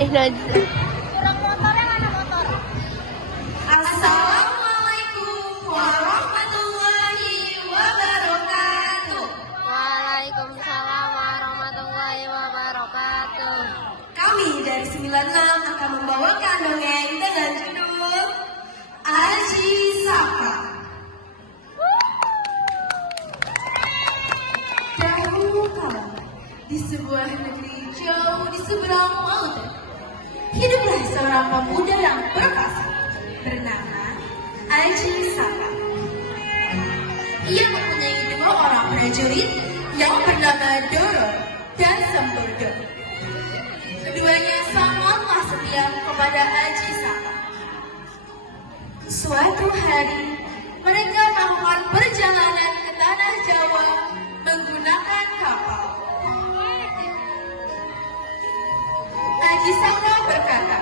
Najla. Kurang motornya mana motor? Assalamualaikum warahmatullahi wabarakatuh. Waalaikumsalam warahmatullahi wabarakatuh. Kami dari 96 akan membawakan dongeng dengan judul Aji Saka. Dahulu kala, di sebuah negeri jauh di seberang lautan, hiduplah seorang pemuda yang berkasa bernama Aji Saka. Ia mempunyai dua orang prajurit yang bernama Doro dan Sembodo. Keduanya sangatlah setia kepada Aji Saka. Suatu hari, mereka melakukan perjalanan ke tanah Jawa menggunakan kapal. Aji Saka berkata,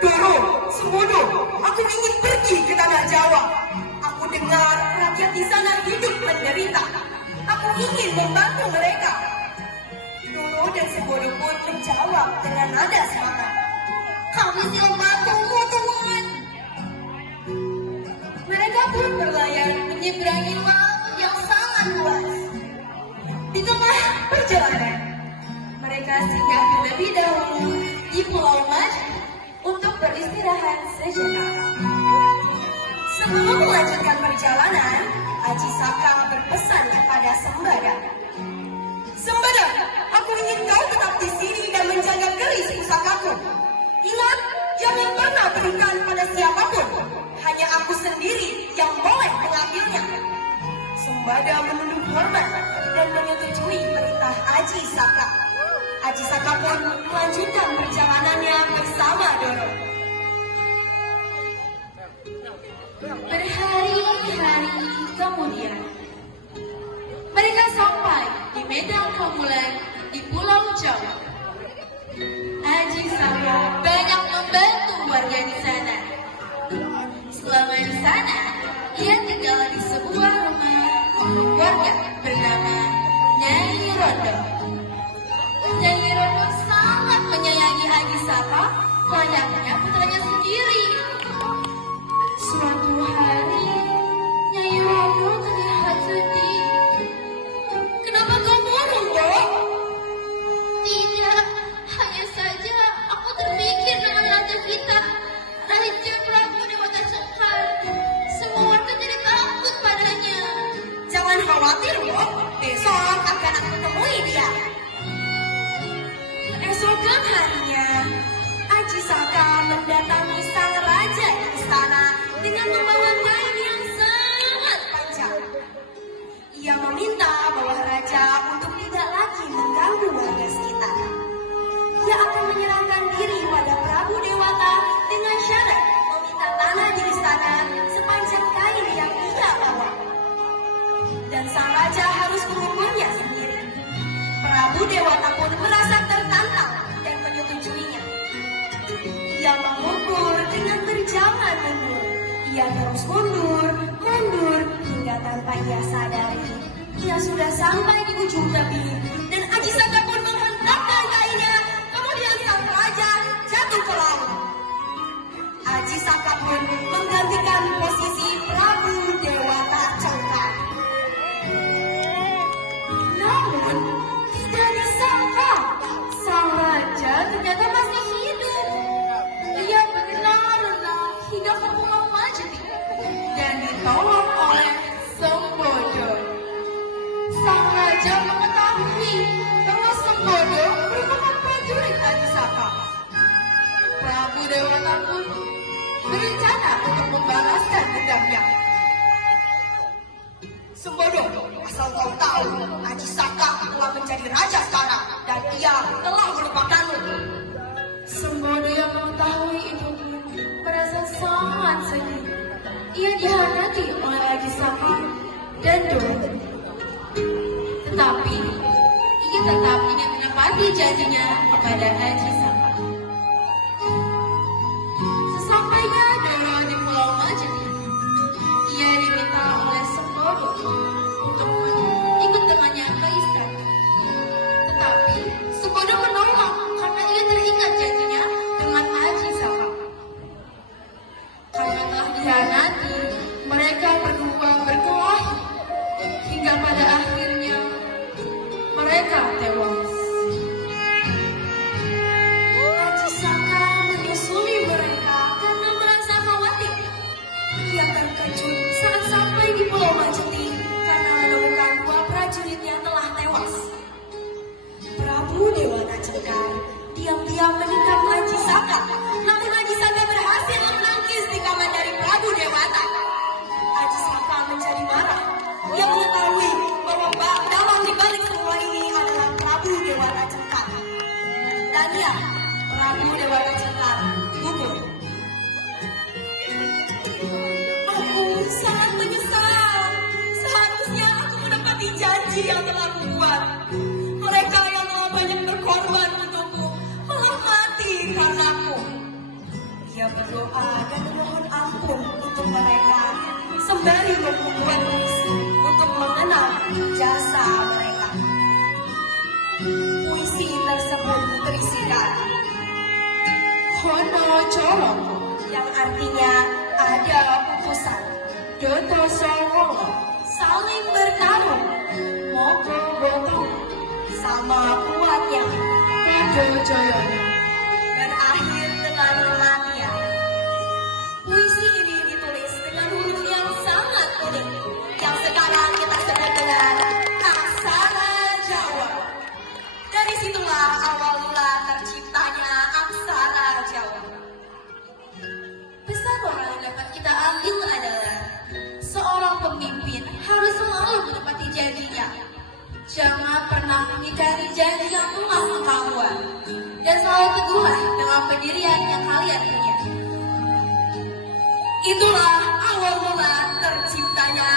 "Doro, Sembodo, aku ingin pergi ke tanah Jawa. Aku dengar rakyat di sana hidup menderita. Aku ingin membantu mereka." Doro dan Sembodo pun menjawab dengan nada semangat, "Kami siap membantumu, Tuhan." Mereka pun berlayar menyeberangi laut yang sangat luas. Di tengah perjalanan, mereka singgah terlebih dahulu di Pulau Majid untuk beristirahat sejenak. Sebelum melanjutkan perjalanan, Aji Saka berpesan kepada Sembada, "Sembada, aku ingin kau tetap di sini dan menjaga keris pusakaku. Ingat, jangan pernah berikan pada siapapun. Hanya aku sendiri yang boleh mengambilnya." Sembada menunduk hormat dan menyetujui perintah Aji Saka. Aji Saka pun melanjutkan perjalanannya bersama Doro. Berhari-hari kemudian, mereka sampai di Medan Kamulan di Pulau Jawa. Aji Saka banyak membantu warga di sana. Selama di sana, ia tinggal di sebuah rumah warga bernama Nyai Rondo. Nyai Rondo sangat menyayangi Aji Saka, layaknya putranya sendiri. Suatu hari, Nyai Rondo terlihat sedih. "Kenapa kau murung, Dok?" Tidak, hanya saja aku terpikir dengan raja kita, Raja Prabu Dewata Sekar. Semua warga jadi takut padanya. "Jangan khawatir, Dok. Besok akan aku temui dia." Keesokan harinya, Aji Saka mendatangi sang raja di istana dengan membawa kain yang sangat panjang. Ia meminta bawah raja untuk tidak lagi mengganggu warga sekitar. Ia akan menyerahkan diri pada Prabu Dewata dengan syarat meminta tanah di istana sepanjang kain yang ia bawa. Dan sang raja harus mengukurnya sendiri. Prabu Dewata pun merasa tertantang dan menyetujuinya. Ia mengukur dengan berjalan mundur. Ia terus mundur hingga tanpa ia sadari, ia sudah sampai di ujung tebing dan Aji Saka pun menghentakkan kainnya. Kemudian sang raja jatuh ke laut. Aji Saka pun menggantikan posisi Prabu Dewata Cengkar. Namun, tidak disangka, sang raja ternyata masih hidup. Ia berenang-renang hingga ke Pulau Majid dan ditolong oleh Sembodo. Sang raja mengetahui bahwa Sembodo merupakan prajurit Aji Saka. Prabu Dewata pun berencana untuk membalaskan dendamnya. "Sembodo, asal kau tahu, Aji Saka telah menjadi raja sekarang dan ia telah melupakanmu." Sembodo yang mengetahui itu pun merasa sangat sedih. Ia dihianati oleh Aji Saka dan Doro. Tetapi ia tetap ingin menepati janjinya kepada Aji Saka. Sesampainya Doro di Pulau Majid, ia diminta oleh Sembodo untuk ikut dengannya ke istana. Tetapi Sembodo menolak karena ia terikat janji Dania, Prabu Dewata Cekar, gugur. Aku sangat menyesal. Seharusnya aku menepati janji yang telah kubuat. Mereka yang telah banyak berkorban untukku malah mati karenaku. Ia berdoa dan memohon ampun untuk mereka sembari membuat puisi untuk mengenang jasa mereka. Puisi tersebut berisikan Hono Coro, yang artinya ada putusan. Dodo Solo, saling bertarung. Moko Boto, sama kuatnya. Dodo Joyono, berakhir dengan kematian. Puisi ini ditulis dengan huruf yang sangat unik, yang sekarang kita sebut dengan aksara Jawa. Dari situlah awal mula terciptanya aksara Jawa. Pesan moral yang dapat kita ambil adalah seorang pemimpin harus selalu menepati janjinya. Jangan pernah mengingkari janji yang telah engkau buat, dan selalu teguhlah dengan pendirian yang kalian punya. Itulah awal mula terciptanya